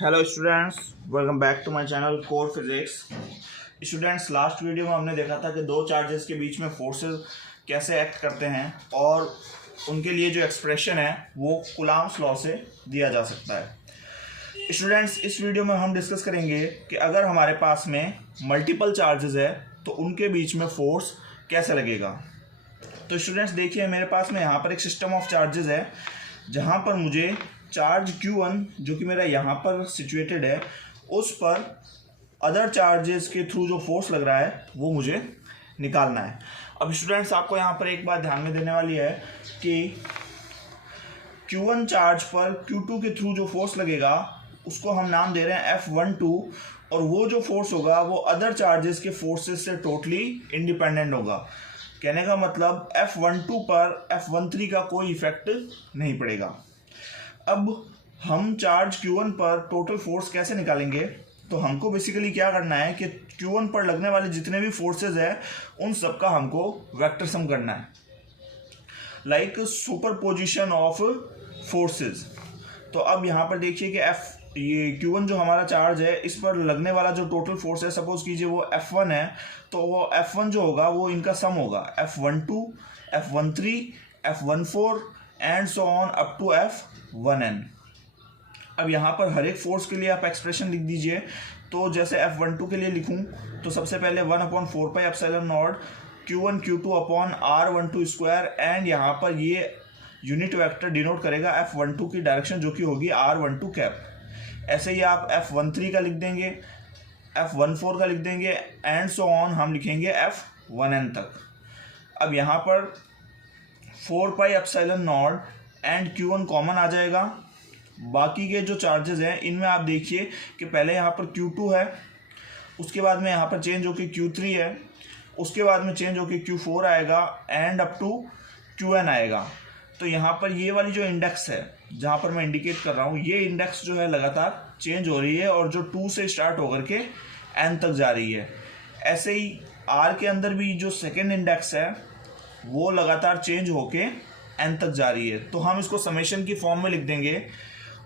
Hello students, welcome back to my channel core physics. Students, last video में हमने देखा था कि दो चार्जेस के बीच में फोर्सेस कैसे एक्ट करते हैं और उनके लिए जो एक्सप्रेशन है वो कूलॉम्स लॉ से दिया जा सकता है। स्टूडेंट्स, इस वीडियो में हम डिस्कस करेंगे कि अगर हमारे पास में मल्टीपल चार्जेस है तो उनके बीच में फोर्स कैसे लगेगा। तो स्टूडेंट्स देखिए, मेरे पास में यहाँ पर एक सिस्टम ऑफ चार्जेस है जहाँ पर मुझे चार्ज Q1 जो कि मेरा यहाँ पर सिचुएटेड है उस पर अदर चार्जेस के थ्रू जो फोर्स लग रहा है वो मुझे निकालना है। अब स्टूडेंट्स, आपको यहाँ पर एक बात ध्यान में देने वाली है कि Q1 चार्ज पर Q2 के थ्रू जो फोर्स लगेगा उसको हम नाम दे रहे हैं F12 और वो जो फोर्स होगा वो अदर चार्जेस के फोर्सेस से टोटली इंडिपेंडेंट होगा। कहने का मतलब F12 पर F13 का कोई इफेक्ट नहीं पड़ेगा। अब हम चार्ज Q1 पर टोटल फोर्स कैसे निकालेंगे, तो हमको बेसिकली क्या करना है कि Q1 पर लगने वाले जितने भी फोर्सेस हैं उन सब का हमको वेक्टर सम करना है, लाइक सुपरपोजिशन ऑफ फोर्सेस। तो अब यहाँ पर देखिए कि ये Q1 जो हमारा चार्ज है इस पर लगने वाला जो टोटल फोर्स है, सपोज कीजिए वो F1 है, तो वो F1 जो होगा वो इनका सम होगा F12, F13, F14 and so on up to F1n। अब यहाँ पर हर एक फोर्स के लिए आप एक्सप्रेशन लिख दीजिए। तो जैसे F12 के लिए लिखूँ तो सबसे पहले 1/4πε0 Q1 Q2 upon R12 square and यहाँ पर ये यूनिट वेक्टर डिनोट करेगा F12 की डायरेक्शन जो कि होगी R12 कैप। ऐसे ही आप F13 का लिख देंगे, F14 का लिख देंगे एंड सो ऑन हम लिखेंगे F1n तक। अब यहाँ पर 4πε0 एंड Q1 कॉमन आ जाएगा। बाकी के जो चार्जेस हैं इनमें आप देखिए कि पहले यहाँ पर Q2 है, उसके बाद में यहाँ पर चेंज होकर Q3 है, उसके बाद में चेंज होकर Q4 आएगा एंड अप टू Qn आएगा। तो यहाँ पर ये वाली जो इंडेक्स है जहाँ पर मैं इंडिकेट कर रहा हूँ, ये इंडेक्स जो है लगातार चेंज हो रही है और जो 2 से स्टार्ट होकर के n तक जा रही है। ऐसे ही R के अंदर भी जो सेकेंड इंडेक्स है वो लगातार चेंज होके n तक जा रही है। तो हम इसको समेशन की फॉर्म में लिख देंगे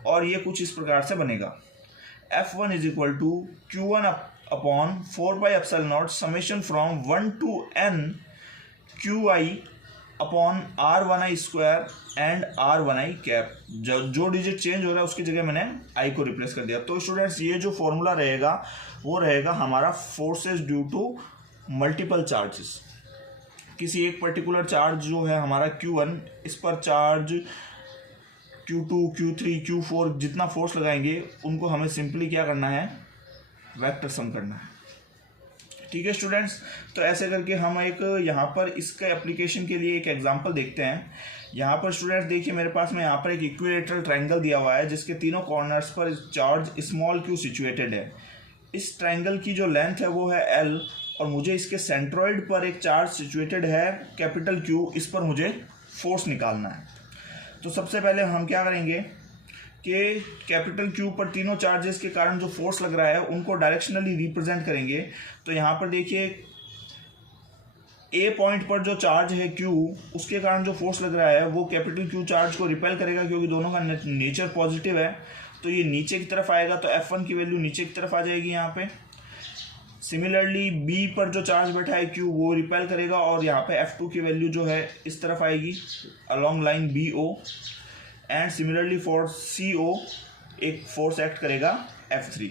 और ये कुछ इस प्रकार से बनेगा F1 is equal to Q1 upon 4πε0 summation from 1 to n QI upon R1I square and R1I cap. जो डिजिट चेंज हो रहा है उसकी जगह मैंने I को रिप्लेस कर दिया। तो स्टूडेंट्स, ये जो फॉर्मूला रहेगा वो रहेगा हमारा forces due to multiple charges. किसी एक पर्टिकुलर चार्ज जो है हमारा Q1, इस पर चार्ज Q2, Q3, Q4 जितना फोर्स लगाएंगे उनको हमें सिंपली क्या करना है, वेक्टर सम करना है। ठीक है स्टूडेंट्स, तो ऐसे करके हम एक यहाँ पर इसका एप्लीकेशन के लिए एक एग्जांपल देखते हैं। यहाँ पर स्टूडेंट्स देखिए, मेरे पास में यहाँ पर एक इक्विलेटरल ट्रायंगल दिया हुआ है जिसके तीनों कॉर्नर्स पर चार्ज स्मॉल q सिचुएटेड है। इस ट्रायंगल की जो लेंथ है वो है L और मुझे इसके सेंट्रॉइड पर एक चार्ज सिचुएटेड है कैपिटल Q, इस पर मुझे फोर्स निकालना है। तो सबसे पहले हम क्या करेंगे कि कैपिटल Q पर तीनों चार्जेस के कारण जो फोर्स लग रहा है उनको डायरेक्शनली रिप्रेजेंट करेंगे। तो यहाँ पर देखिए A पॉइंट पर जो चार्ज है Q, उसके कारण जो फोर्स लग रहा है वो कैपिटल Q चार्ज को रिपेल करेगा क्योंकि दोनों का नेचर पॉजिटिव है। तो ये नीचे की तरफ आएगा, तो F1 की वैल्यू नीचे की तरफ आ जाएगी यहाँ पे। सिमिलरली B पर जो चार्ज बैठा है Q वो रिपेल करेगा और यहाँ पे F2 की वैल्यू जो है इस तरफ आएगी along line BO and similarly for CO एक फोर्स एक्ट करेगा F3।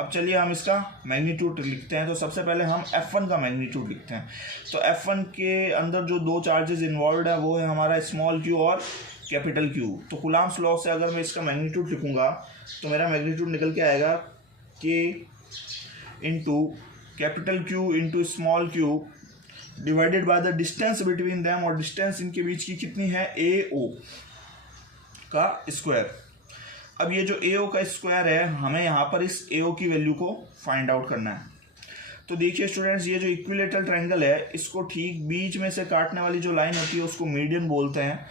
अब चलिए हम इसका मैग्नीट्यूड लिखते हैं। तो सबसे पहले हम F1 का मैग्नीट्यूड लिखते हैं। तो F1 के अंदर जो दो चार्जेस इन्वॉल्व है वो है हमारा स्मॉल q और कैपिटल Q। तो कूलॉम्स लॉ से अगर मैं इसका मैग्नीट्यूड लिखूंगा तो मेरा मैग्नीट्यूड निकल के आएगा K into capital Q into small q divided by the distance between them, और डिस्टेंस इनके बीच की कितनी है, AO का स्क्वायर। अब ये जो AO का स्क्वायर है हमें यहाँ पर इस AO की वैल्यू को फाइंड आउट करना है। तो देखिए स्टूडेंट्स, ये जो इक्विलेटरल ट्रायंगल है इसको ठीक बीच में से काटने वाली जो लाइन होती है उसको मीडियन बोलते हैं।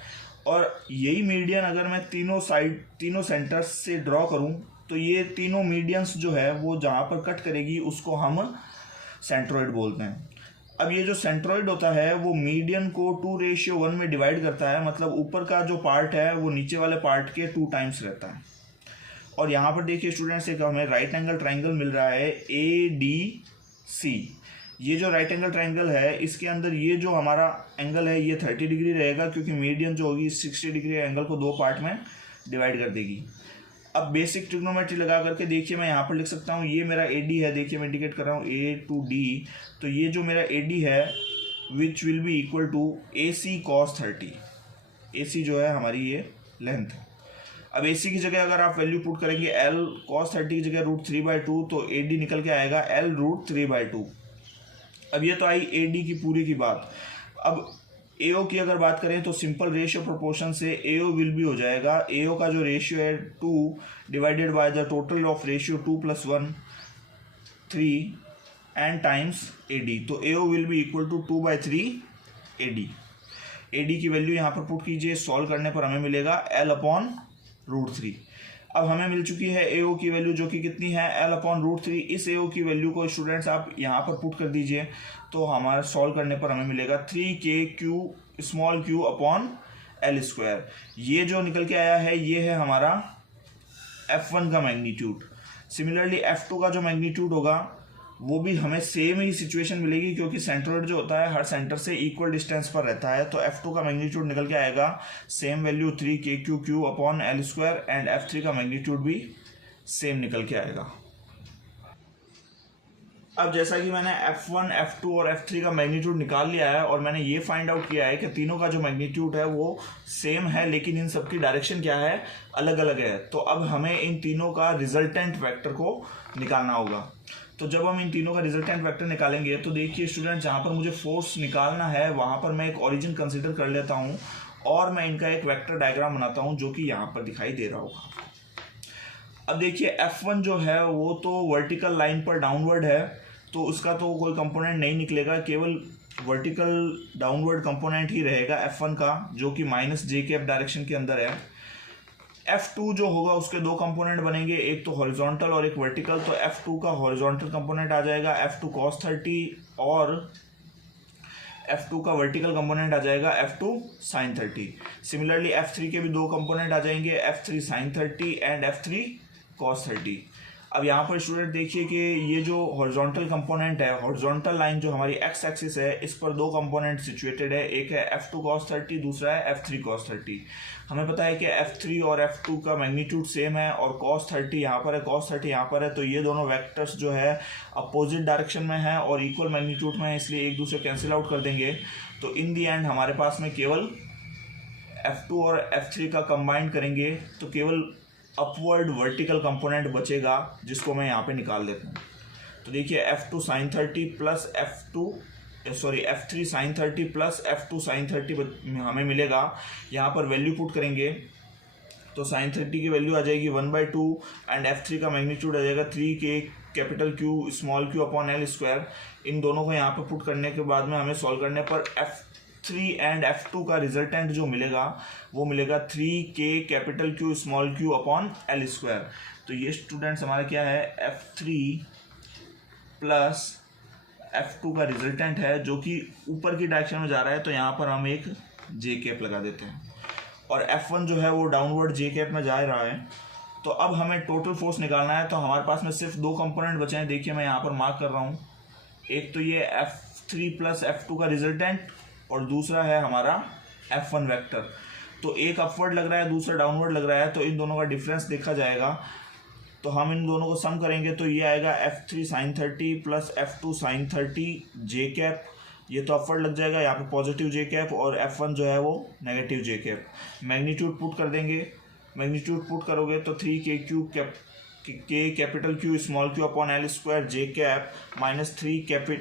और यही मीडियन अगर मैं तीनों सेंटर्स से ड्रॉ करूँ तो ये तीनों मीडियंस जो है वो जहाँ पर कट करेगी उसको हम सेंट्रोइड बोलते हैं। अब ये जो सेंट्रोइड होता है वो मीडियन को 2:1 में डिवाइड करता है, मतलब ऊपर का जो पार्ट है वो नीचे वाले पार्ट के 2 टाइम्स रहता है। और यहाँ पर देखिए स्टूडेंट्स एक हमें राइट एंगल ट्राइंगल मिल रहा है ADC। ये जो राइट एंगल ट्राइंगल है इसके अंदर ये जो हमारा एंगल है ये 30 डिग्री रहेगा, क्योंकि मीडियन जो होगी 60 डिग्री एंगल को दो पार्ट में डिवाइड कर देगी। अब बेसिक ट्रिग्नोमेट्री लगा करके देखिए मैं यहाँ पर लिख सकता हूँ, ये मेरा AD है, देखिए मैं इंडिकेट कर रहा हूँ A to D, तो ये जो मेरा AD है which will be equal to AC cos 30। AC जो है हमारी ये लेंथ। अब AC की जगह अगर आप वैल्यू पुट करेंगे L cos 30 की जगह √3/2, तो AD निकल के आएगा L √3/2। अब ये तो आई AD की पूरी की बात। अब AO की अगर बात करें तो सिंपल रेशियो प्रोपोर्शन से AO विल भी हो जाएगा, AO का जो रेशियो है 2 divided by the total of ratio 2 + 1 3 and times AD, तो AO will be equal to 2/3 AD। AD की वैल्यू यहाँ पर पुट कीजिए, सॉल्व करने पर हमें मिलेगा L/√3। अब हमें मिल चुकी है AO की वैल्यू जो कि कितनी है L/√3। इस AO की वैल्यू को स्टूडेंट्स आप यहाँ पर पुट कर दीजिए, तो हमारा सॉल्व करने पर हमें मिलेगा 3KQ/L²। ये जो निकल के आया है ये है हमारा F1 का मैग्नीट्यूड। सिमिलरली F2 का जो मैग्नीट्यूड होगा वो भी हमें सेम ही सिचुएशन मिलेगी, क्योंकि सेंट्रोइड जो होता है हर सेंटर से इक्वल डिस्टेंस पर रहता है। तो F2 का मैग्नीट्यूड निकल के आएगा same value 3KQ/L² and F3 का मैग्नीट्यूड भी सेम निकल के आएगा। अब जैसा कि मैंने F1, F2 और F3 का मैग्नीट्यूड निकाल लिया है और मैंने ये फाइंड आउट किया है कि तीनों का जो मैग्नीट्यूड है वो सेम है, लेकिन इन सबकी डायरेक्शन क्या है, अलग अलग है। तो अब हमें इन तीनों का रिजल्टेंट वेक्टर को निकालना होगा। तो जब हम इन तीनों का रिजल्टेंट वेक्टर निकालेंगे तो देखिए स्टूडेंट, जहाँ पर मुझे फोर्स निकालना है वहाँ पर मैं एक ओरिजिन कंसिडर कर लेता हूँ और मैं इनका एक वेक्टर डायग्राम बनाता हूँ जो कि यहाँ पर दिखाई दे रहा होगा। अब देखिए F1 जो है वो तो वर्टिकल लाइन पर डाउनवर्ड है, तो उसका तो कोई कंपोनेंट नहीं निकलेगा, केवल वर्टिकल डाउनवर्ड कंपोनेंट ही रहेगा F1 का, जो कि -j डायरेक्शन के अंदर है। F2 जो होगा उसके दो कंपोनेंट बनेंगे, एक तो हॉरिजॉन्टल और एक वर्टिकल। तो F2 का हॉरिजॉन्टल कंपोनेंट आ जाएगा F2 cos 30 और F2 का वर्टिकल कंपोनेंट आ जाएगा F2 sin 30। सिमिलरली F3 के भी दो कंपोनेंट आ जाएंगे, F3 sin 30 and F3 cos 30। अब यहाँ पर स्टूडेंट देखिए कि ये जो हॉरिजॉन्टल कंपोनेंट है, हॉरिजॉन्टल लाइन जो हमारी एक्स एक्सिस है, इस पर दो कंपोनेंट सिचुएटेड है, एक है F2 cos 30, दूसरा है F3 cos 30। हमें पता है कि F3 और F2 का मैग्नीट्यूड सेम है और cos 30 यहाँ पर है, cos 30 यहाँ पर है, तो ये दोनों वेक्टर्स जो है अपोजिट डायरेक्शन में है और इक्वल मैग्नीट्यूड में है, इसलिए एक दूसरे कैंसिल आउट कर देंगे। तो इन दी एंड हमारे पास में केवल F2 और F3 का कंबाइन करेंगे तो केवल अपवर्ड वर्टिकल कंपोनेंट बचेगा, जिसको मैं यहाँ पे निकाल देता हूँ। तो देखिए F2 sin 30 plus F3 sin 30 plus F2 sin 30 हमें मिलेगा। यहाँ पर वैल्यू पुट करेंगे तो sin 30 की वैल्यू आ जाएगी 1/2 एंड F3 का मैग्नीट्यूड आ जाएगा 3KQ/L²। इन दोनों को यहाँ पर पुट करने के बाद में हमें सॉल्व करने पर F3 एंड F2 का रिजल्टेंट जो मिलेगा वो मिलेगा 3KQ/L²। तो ये स्टूडेंट्स हमारा क्या है, F3 प्लस F2 का रिजल्टेंट है जो कि ऊपर की डायरेक्शन में जा रहा है, तो यहाँ पर हम एक J कैप लगा देते हैं और F1 जो है वो डाउनवर्ड J कैप में जा रहा है। तो अब हमें टोटल फोर्स निकालना है, तो हमारे पास में सिर्फ दो कंपोनेंट बचे हैं। देखिए मैं यहाँ पर मार्क कर रहा हूँ, एक तो ये F3 प्लस F2 का रिजल्टेंट और दूसरा है हमारा F1 वेक्टर। तो एक अपवर्ड लग रहा है, दूसरा डाउनवर्ड लग रहा है, तो इन दोनों का डिफरेंस देखा जाएगा। तो हम इन दोनों को सम करेंगे तो ये आएगा F3 sin 30 plus F2 sin 30 J cap. ये तो अपवर्ड लग जाएगा, यहाँ पे पॉजिटिव J कैप और F1 जो है वो negative J cap. Magnitude put कर देंगे, मैग्नीट्यूड पुट करोगे तो 3KQ L² J cap minus 3KQ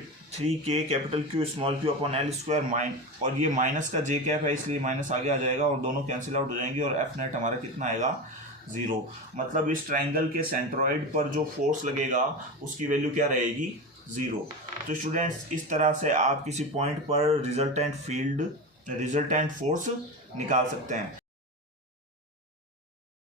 L² और ये माइनस का J कैप है इसलिए माइनस आगे आ जाएगा और दोनों कैंसिल आउट हो जाएंगे और F नेट हमारा कितना आएगा, 0। मतलब इस ट्राइंगल के सेंट्रॉइड पर जो फोर्स लगेगा उसकी वैल्यू क्या रहेगी, 0। तो स्टूडेंट्स इस तरह से आप किसी पॉइंट पर रिजल्टेंट फोर्स निकाल सकते हैं।